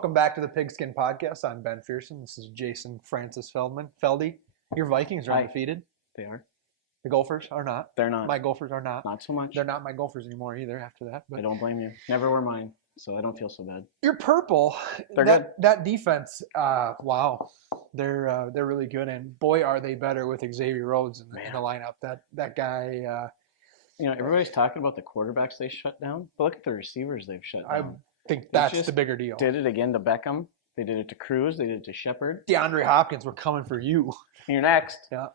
Welcome back to the Pigskin Podcast. I'm Ben Pherson. This is Jason Francis Feldman. Feldy, your Vikings are Hi. undefeated. They are. The Gophers are not. They're not. My Gophers are not. Not so much. They're not my Gophers anymore either after that. I But don't blame you. Never were mine, so I don't feel so bad. you're purple. They're good. That defense, wow. They're really good. And boy, are they better with Xavier Rhodes in the lineup. That guy. Everybody's talking about the quarterbacks they shut down, but look at the receivers they've shut I down. think They that's just the bigger deal. Did it again to Beckham. They did it to Cruz. They did it to Shepard. DeAndre Hopkins, we're coming for you. You're next. Yeah.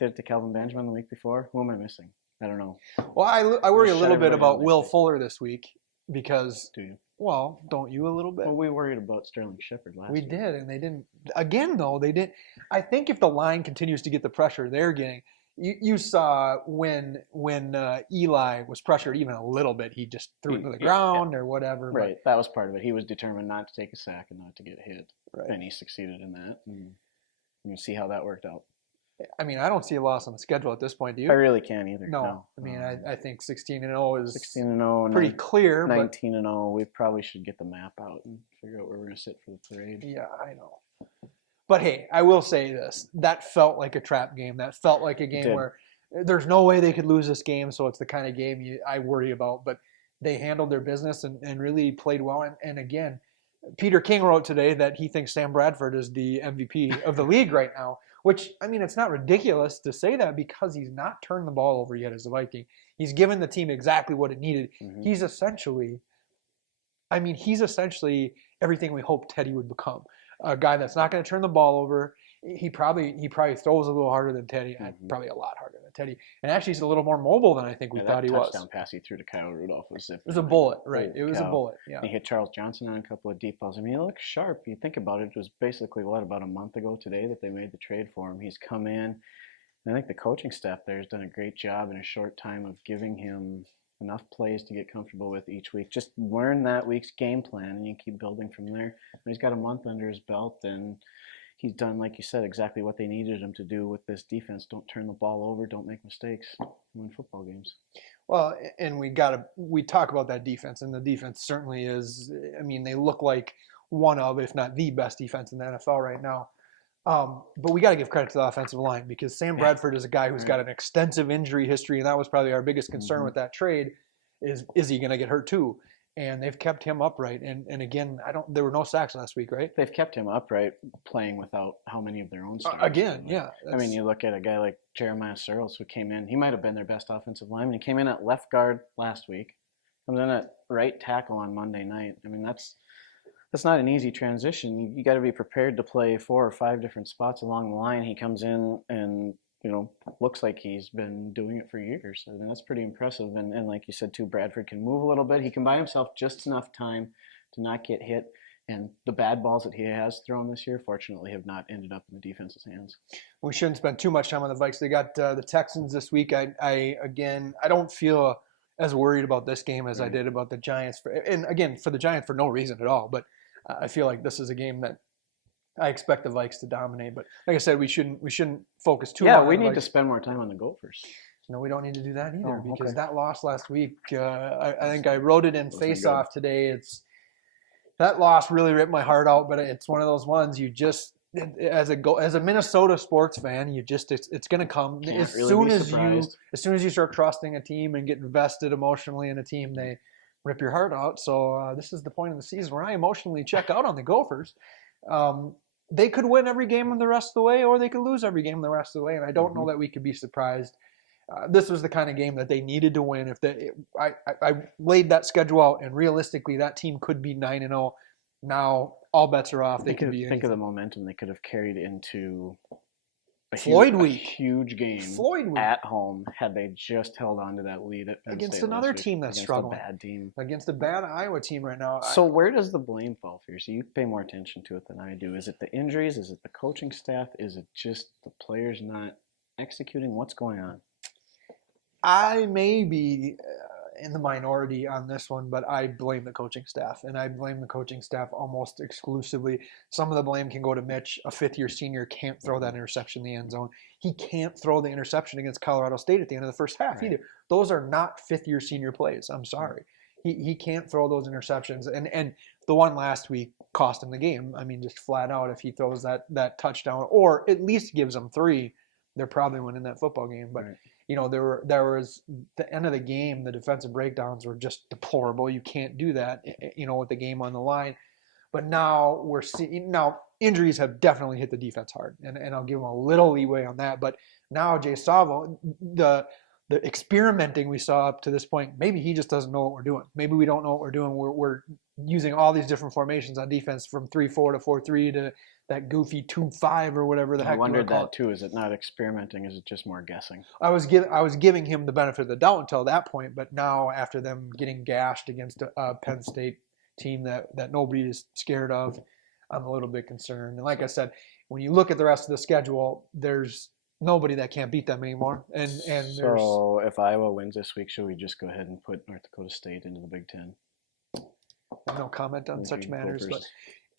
Did it to Kelvin Benjamin the week before. Who am I missing? I don't know. Well, I worry a Shut little bit everybody about down Will next week. Fuller this week because, Do you? well, don't you a little bit? Well, we worried about Sterling Shepard last We week. did, and they didn't. Again, though, they didn't. I think if the line continues to get the pressure they're getting, you saw when Eli was pressured even a little bit, he just threw it to the ground or whatever. but- Right. That was part of it. He was determined not to take a sack and not to get hit. Right. And he succeeded in that. And you see how that worked out. I mean, I don't see a loss on the schedule at this point. Do you? I really can't either. No. I mean, I think 16-0 is 16-0 and pretty clear. But 19-0. We probably should get the map out and figure out where we're going to sit for the parade. yeah, I know. But hey, I will say this: that felt like a trap game. That felt like a game did. where there's no way they could lose this game. So it's the kind of game I worry about. But they handled their business and really played well. And again, Peter King wrote today that he thinks Sam Bradford is the MVP of the league right now. Which, I mean, it's not ridiculous to say that because he's not turned the ball over yet as a Viking. He's given the team exactly what it needed. Mhm. He's essentially everything we hoped Teddy would become. A guy that's not going to turn the ball over. He probably throws a little harder than Teddy. Mhm. Probably a lot harder than Teddy. And actually, he's a little more mobile than I think we Yeah, thought that he was. touchdown pass he threw to Kyle Rudolph was It was a bullet, right? Holy It was a cow. bullet. Yeah. He hit Charles Johnson on a couple of deep balls. I mean, he looks sharp. You think about it, it was basically, about a month ago today that they made the trade for him. He's come in. And I think the coaching staff there has done a great job in a short time of giving him enough plays to get comfortable with each week. Just learn that week's game plan, and you keep building from there. But he's got a month under his belt, and he's done, like you said, exactly what they needed him to do with this defense. Don't turn the ball over. Don't make mistakes. Win football games. Well, and we talk about that defense, and the defense certainly is. I mean, they look like one of, if not the best defense in the NFL right now. But we got to give credit to the offensive line because Sam Bradford is a guy who's got an extensive injury history, and that was probably our biggest concern with that trade. Is he going to get hurt too? And they've kept him upright. And again, there were no sacks last week, right? They've kept him upright, playing without how many of their own stars. Again, yeah. I mean, you look at a guy like Jeremiah Searles, who came in. He might have been their best offensive lineman. He came in at left guard last week. Comes in at right tackle on Monday night. I mean, that's not an easy transition. You got to be prepared to play 4 or 5 different spots along the line. He comes in and looks like he's been doing it for years. I mean, that's pretty impressive. And like you said too, Bradford can move a little bit. He can buy himself just enough time to not get hit. And the bad balls that he has thrown this year, fortunately, have not ended up in the defense's hands. We We shouldn't spend too much time on the Vikes. They got the Texans this week. I don't feel as worried about this game as I did about the Giants. And again, for the Giants for no reason at all. But I feel like this is a game that I expect the Vikes to dominate. But like I said, we shouldn't focus too long on we the need Vikes. to spend more time on the Gophers. No, we don't need to do that either Oh, because okay. that loss last week, I think I wrote it in Wasn't Face good. Off today. That loss really ripped my heart out, but it's one of those ones you just as a Minnesota sports fan, it's going to come Can't as really soon be as surprised. you start trusting a team and get invested emotionally in a team, they rip your heart out. So this is the point of the season where I emotionally check out on the Gophers. They could win every game the rest of the way, or they could lose every game the rest of the way, and I don't know that we could be surprised. This was the kind of game that they needed to win. I laid that schedule out, and realistically, that team could be 9-0. Now all bets are off. They could be think of the momentum they could have carried into a Floyd huge, week. a huge game Floyd week. at home had they just held on to that lead at Penn Against State another last week, team that's against struggling. a bad team. Against a bad Iowa team right now. So where does the blame fall for you? So you pay more attention to it than I do. Is it the injuries? Is it the coaching staff? Is it just the players not executing? What's going on? I may be in the minority on this one, but I blame the coaching staff, and I blame the coaching staff almost exclusively. Some of the blame can go to Mitch. A fifth-year senior can't throw that interception in the end zone. He can't throw the interception against Colorado State at the end of the first half either. Those are not fifth-year senior plays. I'm sorry. He can't throw those interceptions. And the one last week cost him the game. I mean, just flat out, if he throws that touchdown or at least gives them 3, they're probably winning that football game. But Right. there was the end of the game, the defensive breakdowns were just deplorable. You can't do that, with the game on the line. But now we're seeing injuries have definitely hit the defense hard, and I'll give them a little leeway on that. But now Jay Savo, the experimenting we saw up to this point, maybe he just doesn't know what we're doing. Maybe we don't know what we're doing. We're using all these different formations on defense, from 3-4 to 4-3 to that goofy 2-5 or whatever the heck. I wondered you that too. Is it not experimenting? Is it just more guessing? I was giving him the benefit of the doubt until that point, but now after them getting gashed against a Penn State team that nobody is scared of, I'm a little bit concerned. And like I said, when you look at the rest of the schedule, there's nobody that can't beat them anymore. And so if Iowa wins this week, should we just go ahead and put North Dakota State into the Big Ten? no comment on such matters, Gophers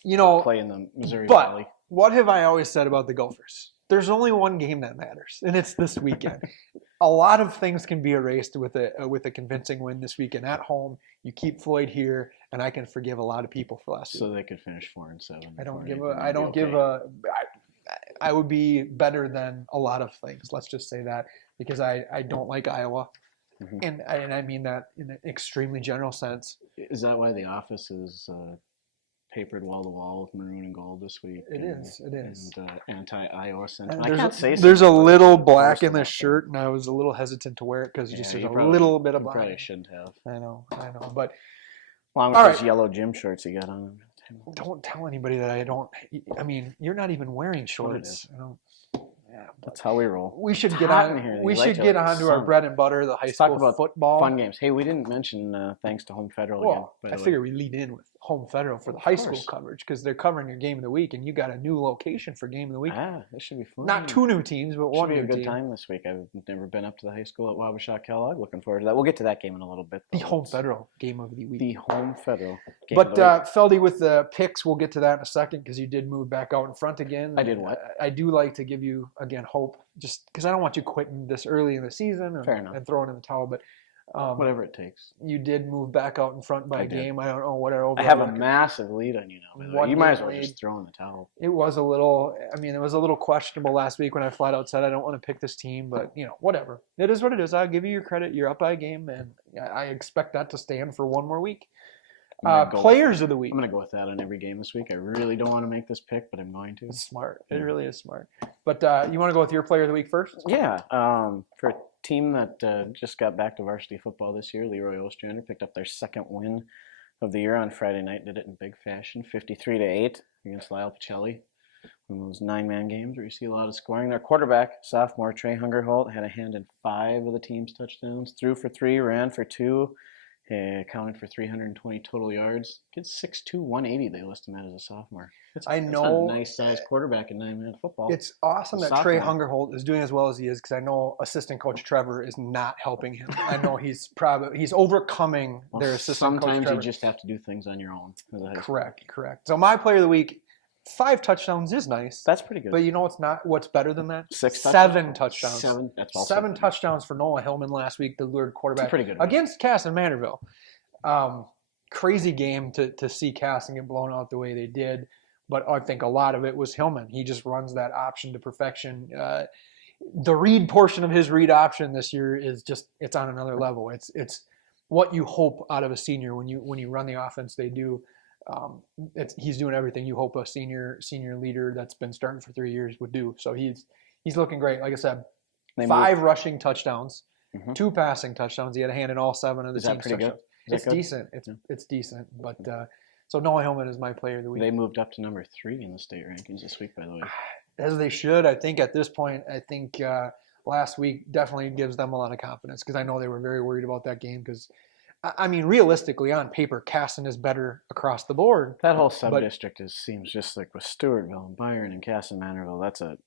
but play in the Missouri but Valley. what have I always said about the Gophers? There's only one game that matters, and it's this weekend. A lot of things can be erased with a convincing win this weekend at home. You keep Floyd here, and I can forgive a lot of people for last week. So they could finish 4-7. I would be better than a lot of things. Let's just say that, because I don't like Iowa, and I mean that in an extremely general sense. Is that why the office is papered wall to wall with maroon and gold this week? It is. And anti-Iowa sentiment. There's a little black in this shirt, and I was a little hesitant to wear it because there's a little bit of black. You probably shouldn't have. I know. But along with those yellow gym shorts you got on. Don't tell anybody that I don't. I mean, you're not even wearing shorts. Yeah, that's how we roll. We should get on. We should get on to our bread and butter, the high school football. Fun games. Hey, we didn't mention thanks to Home Federal again. I figure we lead in with Home Federal for the high school coverage, because they're covering your game of the week, and you got a new location for game of the week. This should be fun. Not 2 new teams, but one new team. Should be a good time this week. I've never been up to the high school at Wabasha Kellogg. Looking forward to that. We'll get to that game in a little bit. The Home Federal game of the week. The Home Federal game of the week. Feldy, with the picks, we'll get to that in a second, because you did move back out in front again. I did what? I do like to give you, again, hope, just because I don't want you quitting this early in the season and throwing in the towel, but whatever it takes. You did move back out in front by a game. I don't know what our overall. I have a massive lead on you now. You might as well just throw in the towel. It was a little questionable last week when I flat out said I don't want to pick this team, but whatever. It is what it is. I'll give you your credit. You're up by a game, and I expect that to stand for one more week. Players of the week. I'm going to go with that on every game this week. I really don't want to make this pick, but I'm going to. It's smart. It really is smart. But you want to go with your player of the week first? Yeah. For a team that just got back to varsity football this year, Leroy Ostrander picked up their second win of the year on Friday night. Did it in big fashion, 53-8 against Lyle Pacelli. One of those 9-man games where you see a lot of scoring. Their quarterback, sophomore Trey Hungerholt, had a hand in 5 of the team's touchdowns. Threw for 3, ran for 2. Accounted for 320 total yards. Kid's 6'2", 180. They list him at as a sophomore. That's a nice size quarterback in 9-man football. It's awesome that Trey Hungerholt is doing as well as he is, because I know assistant coach Trevor is not helping him. I know he's overcoming their assistant coach Trevor. Sometimes you just have to do things on your own. Correct. So my player of the week, 5 touchdowns is nice. That's pretty good. But you know what's not? What's better than that? 7 touchdowns. 7. That's also 7 touchdowns for Noah Hillman last week, the Lured quarterback. That's pretty good. Against Cass and Manorville. Crazy game to see Cass and get blown out the way they did. But I think a lot of it was Hillman. He just runs that option to perfection. The read portion of his read option this year is it's on another level. It's what you hope out of a senior when you run the offense they do. He's doing everything you hope a senior leader that's been starting for 3 years would do. So he's looking great. Like I said, 5 rushing touchdowns, 2 passing touchdowns. He had a hand in all 7 of the team's touchdowns. It's decent. It's decent. But so Noah Hillman is my player of the week. They moved up to number 3 in the state rankings this week, by the way. As they should. I think at this point, last week definitely gives them a lot of confidence, because I know they were very worried about that game, because I mean, realistically, on paper, Casson is better across the board. That whole sub-district seems just like with Stewartville and Byron and Casson Manorville. That's a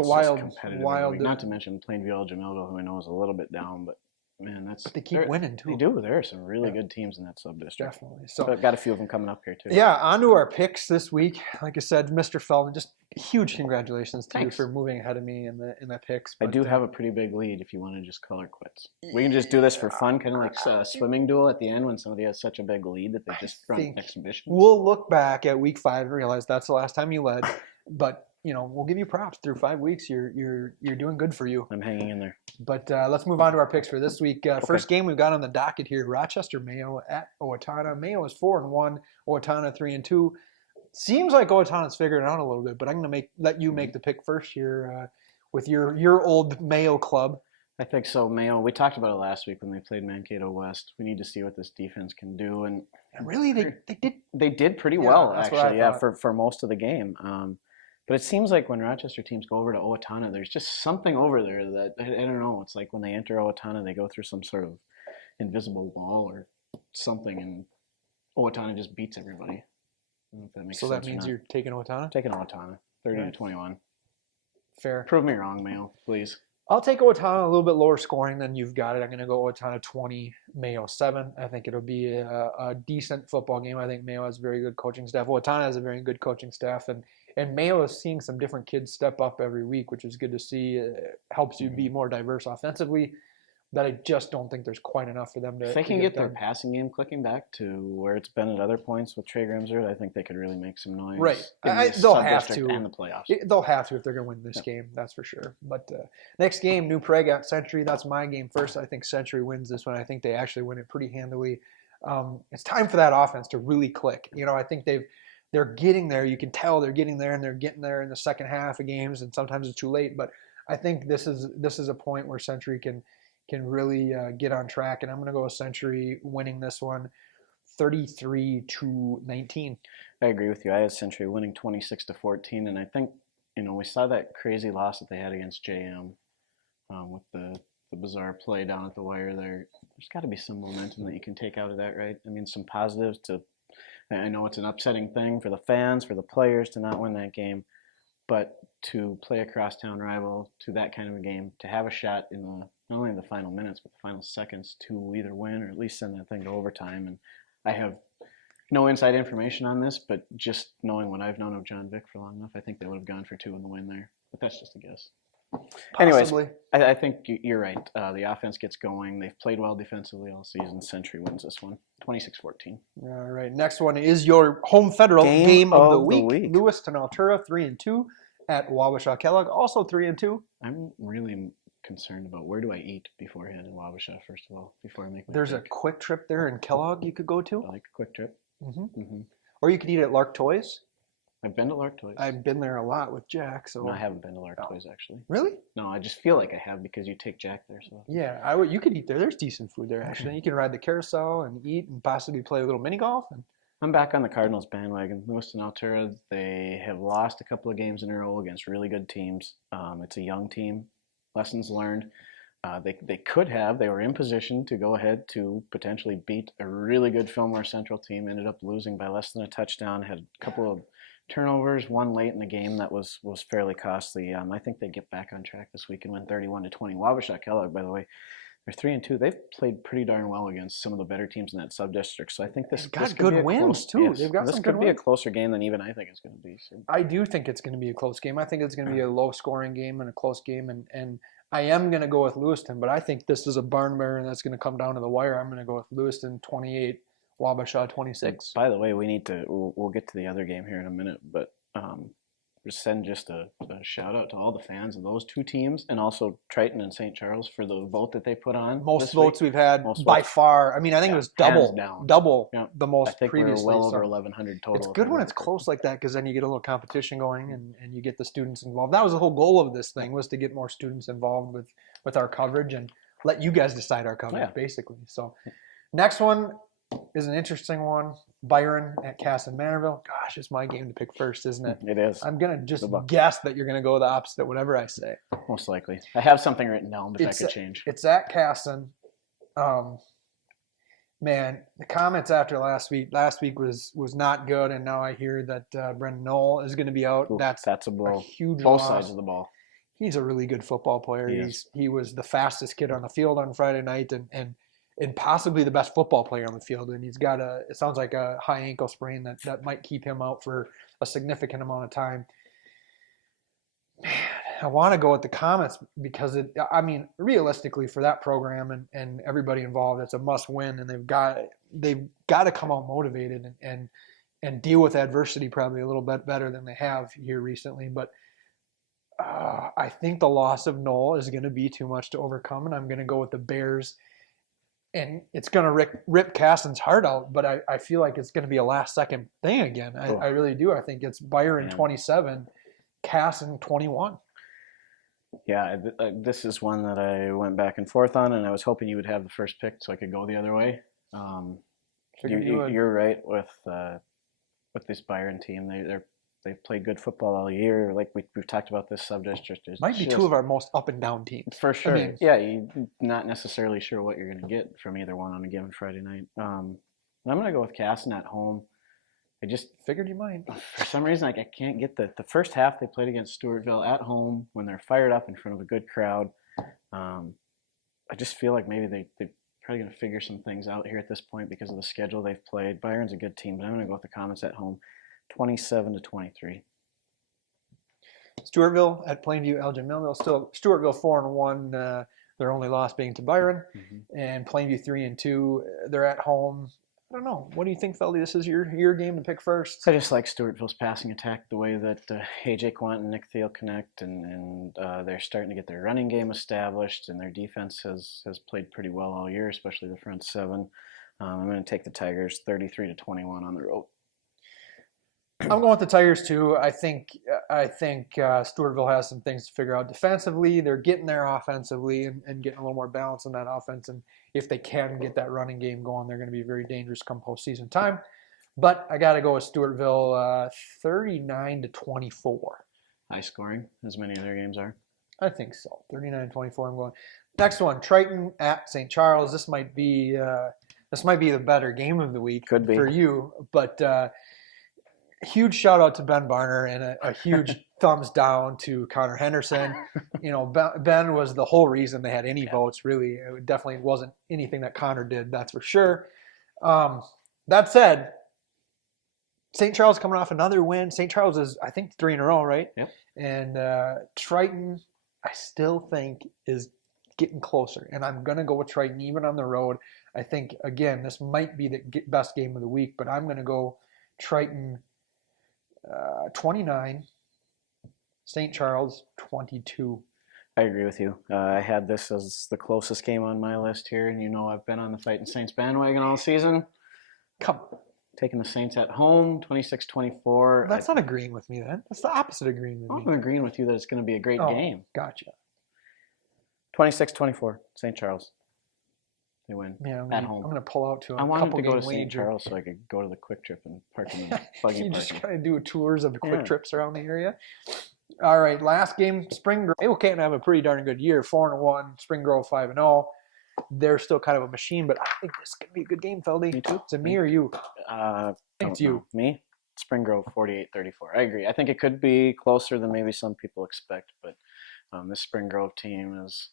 wild competitive league. Not to mention Plainview, Jamilville, who I know is a little bit down, but man, that's But they keep winning too. They do. There are some really good teams in that sub-district. Definitely. So But got a few of them coming up here too. yeah, on to our picks this week. Like I said, Mr. Feldman, just huge congratulations to Thanks. you for moving ahead of me in the picks. I But, do have a pretty big lead if you want to just call or quits. We can just do this for fun, kind of like a swimming duel at the end when somebody has such a big lead that they just run exhibitions. We'll look back at week 5 and realize that's the last time you led. But we'll give you props through 5 weeks. You're doing good for you. I'm hanging in there. But let's move on to our picks for this week. First game we've got on the docket here: Rochester Mayo at Owatonna. Mayo is 4-1. Owatonna 3-2. Seems like Owatonna's figured it out a little bit, but I'm going to let you make the pick first here with your old Mayo club. I think so. Mayo, we talked about it last week when they played Mankato West. We need to see what this defense can do. And really, they did pretty well, actually, for most of the game. But it seems like when Rochester teams go over to Owatonna, there's just something over there that, I don't know, it's like when they enter Owatonna, they go through some sort of invisible wall or something, and Owatonna just beats everybody. I don't know if that makes sense. So that means you're taking Owatonna? Taking Owatonna, 30-21. Fair. Prove me wrong, Mayo, please. I'll take Owatonna a little bit lower scoring than you've got it. I'm going to go Owatonna 20, Mayo 7. I think it'll be a decent football game. I think Mayo has a very good coaching staff. Owatonna has a very good coaching staff, and Mayo is seeing some different kids step up every week, which is good to see. It helps you be more diverse offensively. That I just don't think there's quite enough for them to. If they can get their passing game clicking back to where it's been at other points with Trey Grimser, I think they could really make some noise. Right, they'll have to, and the playoffs. They'll have to if they're going to win this game. That's for sure. But next game, New Prague at Century. That's my game first. I think Century wins this one. I think they actually win it pretty handily. It's time for that offense to really click. I think they're getting there. You can tell they're getting there, and they're getting there in the second half of games, and sometimes it's too late. But I think this is a point where Century can really get on track, and I'm going to go with Century winning this one 33-19. I agree with you. I had Century winning 26-14, and I think we saw that crazy loss that they had against JM with the bizarre play down at the wire there. There's got to be some momentum that you can take out of that, right? I mean, some positives to. I know it's an upsetting thing for the fans, for the players to not win that game, but to play a crosstown rival to that kind of a game, to have a shot in not only the final minutes, but the final seconds to either win or at least send that thing to overtime. And I have no inside information on this, but just knowing what I've known of John Vick for long enough, I think they would have gone for 2 in the win there. But that's just a guess. Possibly. Anyways, I think you're right. The offense gets going. They've played well defensively all season. Century wins this one, 26-14. All right. Next one is your home federal game of the week. Lewiston Altura 3-2 at Wabasha Kellogg, also 3-2. I'm really concerned about where do I eat beforehand in Wabasha, first of all, before I make my There's pick. a quick trip there in Kellogg you could go to. I like a quick trip. Or you could eat at Lark Toys. I've been to Lark Toys. I've been there a lot with Jack. So No, I haven't been to Lark Toys, actually. Really? No, I just feel like I have because you take Jack there. So yeah, you could eat there. There's decent food there, actually. You can ride the carousel and eat and possibly play a little mini golf. I'm back on the Cardinals bandwagon. Lewiston Altura, they have lost a couple of games in a row against really good teams. It's a young team. Lessons learned. They were in position to go ahead to potentially beat a really good Fillmore Central team. Ended up losing by less than a touchdown. Had a couple of turnovers, one late in the game that was fairly costly. I think they get back on track this week and win 31-20. Wabasha Kellogg, by the way, they're 3-2. They've played pretty darn well against some of the better teams in that sub-district. So I think this got good wins too. Yes, They've got this some could good be wins. A closer game than even I think it's going to be. So. I do think it's going to be a close game. I think it's going to be a low-scoring game and a close game. And I am going to go with Lewiston, but I think this is a barn burner and that's going to come down to the wire. I'm going to go with Lewiston 28, Wabasha 26. By the way, we'll get to the other game here in a minute, but send just a shout out to all the fans of those two teams and also Triton and St. Charles for the vote that they put on. Most votes we've had by far. I mean, I think it was double the most I think previously. We're well over 1,100 total. It's good when it's close like that because then you get a little competition going and you get the students involved. That was the whole goal of this thing, was to get more students involved with our coverage and let you guys decide our coverage, basically. So next one is an interesting one. Byron at Cass and Manorville. Gosh, it's my game to pick first, isn't it? It is. I'm going to just guess that you're going to go the opposite, whatever I say. Most likely. I have something written down, but that could change. It's at Casson. Man, the comments after last week was not good, and now I hear that Brendan Knoll is going to be out. Oof, that's a blow. A huge Both loss. sides of the ball. He's a really good football player. He was the fastest kid on the field on Friday night and possibly the best football player on the field. And he's got it sounds like a high ankle sprain that might keep him out for a significant amount of time. Man, I want to go with the Comets because realistically for that program and everybody involved, it's a must win, and they've got to come out motivated and deal with adversity probably a little bit better than they have here recently. But I think the loss of Noel is going to be too much to overcome, and I'm going to go with the Bears. And it's going to rip Caston's heart out, but I feel like it's going to be a last-second thing again. I really do. I think it's Byron 27, Caston 21. Yeah, this is one that I went back and forth on, and I was hoping you would have the first pick so I could go the other way. You're right with this Byron team. They've played good football all year. Like we've talked about this subject. Might be two of our most up and down teams. For sure. You're not necessarily sure what you're going to get from either one on a given Friday night. And I'm going to go with Caston at home. I just figured you might. For some reason, I can't get the first half they played against Stewartville at home when they're fired up in front of a good crowd. I just feel like maybe they're probably going to figure some things out here at this point because of the schedule they've played. Byron's a good team, but I'm going to go with the Comets at home. 27-23. Stewartville at Plainview, Elgin Millville. Still Stewartville 4-1. Their only loss being to Byron, and Plainview 3-2. They're at home. I don't know. What do you think, Feldy? This is your game to pick first. I just like Stewartville's passing attack, the way that AJ Quant and Nick Thiel connect, and they're starting to get their running game established, and their defense has played pretty well all year, especially the front seven. I'm going to take the Tigers 33-21 on the road. I'm going with the Tigers too. I think Stewartville has some things to figure out defensively. They're getting there offensively and getting a little more balance in that offense. And if they can get that running game going, they're going to be very dangerous come postseason time. But I got to go with Stewartville 39-24. High scoring, as many of their games are. I think so. 39-24. I'm going. Next one, Triton at St. Charles. This might be the better game of the week. Could be for you, but. Huge shout out to Ben Barner and a huge thumbs down to Connor Henderson. You know, Ben was the whole reason they had any votes, really. It definitely wasn't anything that Connor did, that's for sure. That said, St. Charles coming off another win. St. Charles is, I think, 3 in a row, right? Yep. And Triton, I still think, is getting closer. And I'm going to go with Triton even on the road. I think, again, this might be the best game of the week, but I'm going to go Triton 29, St. Charles 22. I agree with you. I had this as the closest game on my list here, and you know I've been on the Fighting Saints bandwagon all season. Come on. Taking the Saints at home, 26-24. That's not agreeing with me then. That's the opposite of agreeing with me. I'm agreeing with you that it's going to be a great game. Gotcha. 26-24, St. Charles. They win at home. I'm going to pull out to a I wanted couple to go game to St. wager. Charles so I could go to the Quick Trip and park in the buggy You park. just kind of do tours of the quick trips around the area. All right, last game, Spring Grove. Able Canton have a pretty darn good year, 4-1. Spring Grove 5-0. They're still kind of a machine, but I think this is going to be a good game, Feldy. Me too. Is it me or you? I think it's you. Me? Spring Grove 48-34. I agree. I think it could be closer than maybe some people expect, but this Spring Grove team is,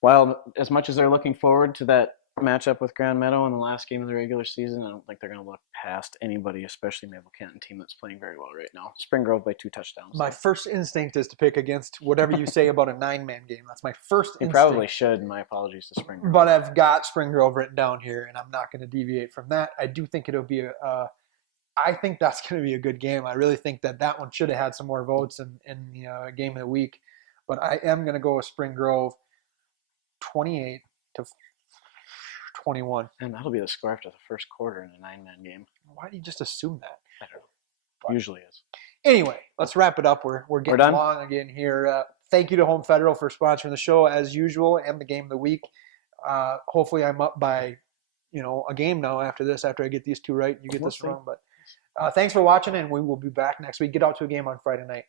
while as much as they're looking forward to that matchup with Grand Meadow in the last game of the regular season, I don't think they're going to look past anybody, especially Maple Canton team that's playing very well right now. Spring Grove by 2 touchdowns. My first instinct is to pick against whatever you say about a 9-man game. That's my first instinct. You probably should. My apologies to Spring Grove. But I've got Spring Grove written down here, and I'm not going to deviate from that. I do think it'll be I think that's going to be a good game. I really think that one should have had some more votes in the game of the week. But I am going to go with Spring Grove 28-21. And that'll be the score after the first quarter in a 9-man game. Why do you just assume that? I don't know. But usually is. Anyway, let's wrap it up. We're getting done? long again here. Thank you to Home Federal for sponsoring the show as usual and the game of the week. Hopefully I'm up by a game now after this, after I get these two right and you get this wrong. But thanks for watching, and we will be back next week. Get out to a game on Friday night.